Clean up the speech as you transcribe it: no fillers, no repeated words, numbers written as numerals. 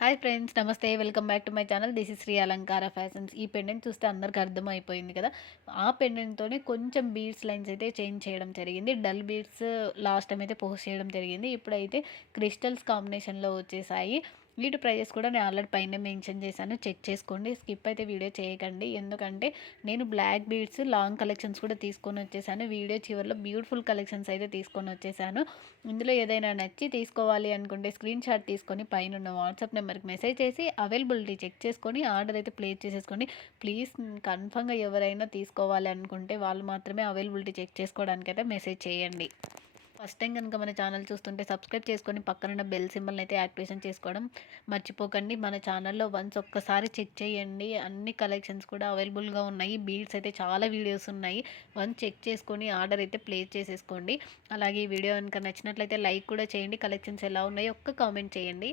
Hi friends, నమస్తే. Welcome back to my channel. This is Sri Alankara fashions. ఈ pendant చూస్తే అందరికి అర్థమైపోయింది కదా. ఆ పెండెంట్‌తోనే కొంచెం బీడ్స్ లైన్స్ అయితే చేంజ్ చేయడం జరిగింది. డల్ బీడ్స్ లాస్ట్ టైమ్ అయితే పోస్ట్ చేయడం జరిగింది. ఇప్పుడైతే క్రిస్టల్స్ కాంబినేషన్‌లో వచ్చేసాయి. వీటి ప్రైజెస్ కూడా నేను ఆల్రెడీ పైన మెన్షన్ చేశాను. చెక్ చేసుకోండి. స్కిప్ అయితే వీడియో చేయకండి. ఎందుకంటే నేను బ్లాక్ బీడ్స్ లాంగ్ కలెక్షన్స్ కూడా తీసుకొని వచ్చేసాను. వీడియో చివరిలో బ్యూటిఫుల్ కలెక్షన్స్ అయితే తీసుకొని వచ్చేసాను. ఇందులో ఏదైనా నచ్చి తీసుకోవాలి అనుకుంటే స్క్రీన్ షాట్ తీసుకొని పైనున్న వాట్సాప్ నెంబర్కి మెసేజ్ చేసి అవైలబిలిటీ చెక్ చేసుకొని ఆర్డర్ అయితే ప్లేస్ చేసేసుకోండి. ప్లీజ్ కన్ఫర్మ్‌గా ఎవరైనా తీసుకోవాలి అనుకుంటే వాళ్ళు మాత్రమే అవైలబిలిటీ చెక్ చేసుకోవడానికైతే మెసేజ్ చేయండి. ఫస్ట్ టైం కనుక మన ఛానల్ చూస్తుంటే సబ్స్క్రైబ్ చేసుకొని పక్కనున్న బెల్ సింబల్ని అయితే యాక్టివేషన్ చేసుకోవడం మర్చిపోకండి. మన ఛానల్లో వన్స్ ఒక్కసారి చెక్ చేయండి. అన్ని కలెక్షన్స్ కూడా అవైలబుల్గా ఉన్నాయి. బీడ్స్ అయితే చాలా వీడియోస్ ఉన్నాయి. వన్స్ చెక్ చేసుకొని ఆర్డర్ అయితే ప్లేస్ చేసేసుకోండి. అలాగే ఈ వీడియో కనుక నచ్చినట్లయితే లైక్ కూడా చేయండి. కలెక్షన్స్ ఎలా ఉన్నాయో ఒక్క కామెంట్ చేయండి.